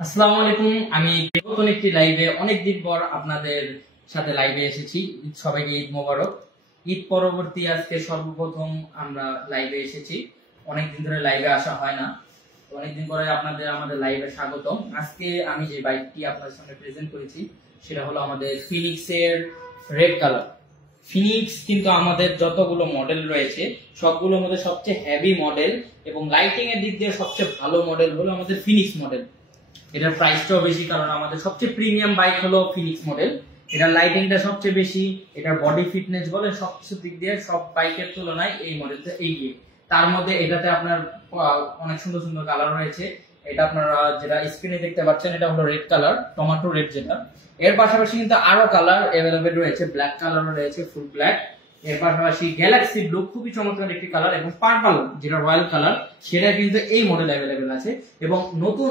আসসালামু আলাইকুম। আমি নতুন একটি লাইভে অনেকদিন পর আপনাদের সাথে লাইভে এসেছি। সবাইকে ঈদ মোবারক। ঈদ পরবর্তী আজকে সর্বপ্রথম আমরা লাইভে এসেছি। অনেকদিন ধরে লাইভে আসা হয় না, অনেকদিন পরে আপনাদের আমাদের লাইভে স্বাগতম। আজকে আমি যে বাইকটি আপনাদের সামনে প্রেজেন্ট করেছি সেটা হলো আমাদের ফিনিক্সের রেড কালার। ফিনিক্স কিন্তু আমাদের যতগুলো মডেল রয়েছে সবগুলোর মধ্যে সবচেয়ে হেভি মডেল এবং লাইটিং এর দিক দিয়ে সবচেয়ে ভালো মডেল হলো আমাদের ফিনিক্স মডেল। এটার প্রাইসটাও বেশি, কারণ আমাদের সবচেয়ে প্রিমিয়াম বাইক হলো ফিনিক্স মডেল। এটার লাইটিংটা সবচেয়ে বেশি, এটার বডি ফিটনেস বলে সবকিছু দিক দিয়ে সব বাইকের তুলনায় এই মডেলটা এগিয়ে। তার মধ্যে এটাতে আপনার অনেক সুন্দর সুন্দর কালার রয়েছে। এটা আপনারা যেটা স্ক্রিনে দেখতে পাচ্ছেন এটা হলো রেড কালার, টমেটো রেড যেটা। এর পাশাপাশি কিন্তু আরো কালার অ্যাভেলেবেল রয়েছে, ব্ল্যাক কালারও রয়েছে, ফুল ব্ল্যাক। এর পাশাপাশি গ্যালাক্সি ব্লু খুবই চমৎকার একটি কালার, এবং পার্পল যেটা রয়্যাল কালার সেটা কিন্তু এই মডেল অ্যাভেলেবেল আছে। এবং নতুন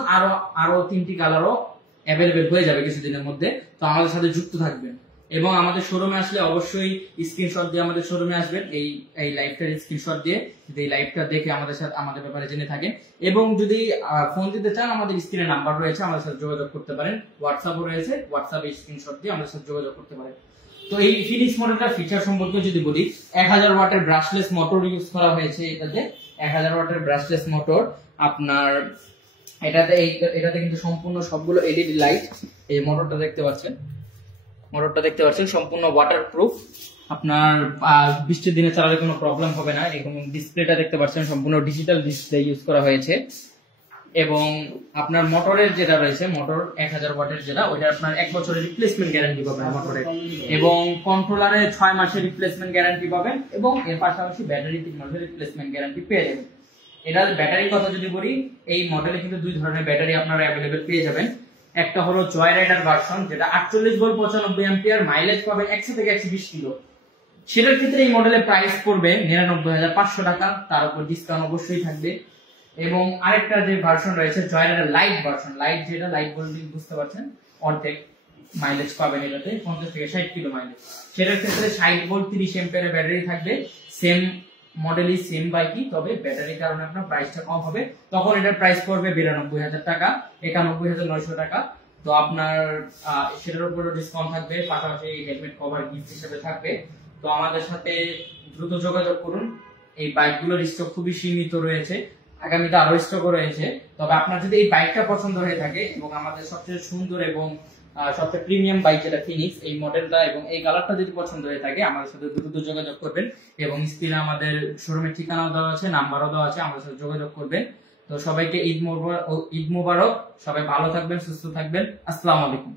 আরো তিনটি কালারও অ্যাভেলেবেল হয়ে যাবে কিছুদিনের মধ্যে। তো আমাদের সাথে যুক্ত থাকবেন এবং আমাদের শোরুমে আসলে অবশ্যই স্ক্রিনশট দিয়ে আমাদের শোরুমে আসবেন। এই লাইভটার স্ক্রিনশট দিয়ে যদি এই লাইভটা দেখে আমাদের সাথে আমাদের ব্যাপারে জেনে থাকেন, এবং যদি ফোন দিতে চান আমাদের স্ক্রিনে নাম্বার রয়েছে, আমাদের সাথে যোগাযোগ করতে পারেন। হোয়াটসঅ্যাপও রয়েছে, হোয়াটসঅ্যাপে স্ক্রিনশট দিয়ে আমাদের সাথে যোগাযোগ করতে পারেন। তো এই ফিনিক্স মডেলটার ফিচার সম্পর্কে যদি বলি, 1000 ওয়াটের ব্রাশলেস মোটর ইউজ করা হয়েছে এটাতে। 1000 ওয়াটের ব্রাশলেস মোটর আপনার এটাতে কিন্তু সম্পূর্ণ সবগুলো এলইডি লাইট। এই মোটরটা দেখতে পাচ্ছেন সম্পূর্ণ ওয়াটারপ্রুফ। আপনার বৃষ্টির দিনে চালালে কোনো প্রবলেম হবে না। এবং ডিসপ্লেটা দেখতে পাচ্ছেন সম্পূর্ণ ডিজিটাল ডিসপ্লে ইউজ করা হয়েছে। এবং আপনার মোটরের যেটা রয়েছে, মোটর 1000 ওয়াটের যেটা, ওইটা আপনার 1 বছরের রিপ্লেসমেন্ট গ্যারান্টি পাবেন মোটরে, এবং কন্ট্রোলারে 6 মাসের রিপ্লেসমেন্ট গ্যারান্টি পাবেন, এবং এর পাশাপাশি ব্যাটারি 3 মাসের রিপ্লেসমেন্ট গ্যারান্টি পেয়ে যাবেন। এটার ব্যাটারির কথা যদি বলি, এই মডেলে কিন্তু দুই ধরনের ব্যাটারি আপনারা অ্যাভেলেবেল পেয়ে যাবেন। একটা হলো জয় রাইডার ভার্সন, যেটা 48 ভোল্ট 95 অ্যাম্পিয়ার, মাইলেজ পাবেন 100 থেকে 120 কিলো। সেটার ক্ষেত্রে এই মডেলের প্রাইস পড়বে 99,500 টাকা, তার উপর ডিসকাউন্ট অবশ্যই থাকবে। এবং আরেকটা যে ভার্সন রয়েছে জয় রাইডার লাইট ভার্সন, লাইট যেটা লাইট বলতে বুঝতে পারছেন, অর্ধেক মাইলেজ পাবেন এটাতে, 50 থেকে 60 কিলো মাইলেজ। সেটার ক্ষেত্রে 60 ভোল্ট 30 অ্যাম্পিয়ারের ব্যাটারি থাকবে। সেম মডেলই, সেম বাইকই, তবে ব্যাটারির কারণে আপনার প্রাইসটা কম হবে। তখন এটার প্রাইস পড়বে 92,000 টাকা, 91,900 টাকা। তো আপনার সেটার উপরও ডিসকাউন্ট থাকবে, পাশাপাশি হেলমেট কভার গিফট হিসেবে থাকবে। তো আমাদের সাথে দ্রুত যোগাযোগ করুন। এই বাইকগুলোর স্টক খুবই সীমিত রয়েছে, আগামীতে আরো স্টক রয়েছে। তবে আপনার যদি এই বাইকটা পছন্দ হয়ে থাকে এবং আমাদের সবচেয়ে সুন্দর এবং সবচেয়ে প্রিমিয়াম বাইক যেটা ফিনিক্স, এই মডেলটা এবং এই কালারটা যদি পছন্দ হয়ে থাকে, আমাদের সাথে দ্রুত যোগাযোগ করবেন। এবং স্ক্রিনে আমাদের শোরুমের ঠিকানাও দেওয়া আছে, নাম্বারও দেওয়া আছে, আমাদের সাথে যোগাযোগ করবেন। তো সবাইকে ঈদ মোবারক। সবাই ভালো থাকবেন, সুস্থ থাকবেন। আসসালামু আলাইকুম।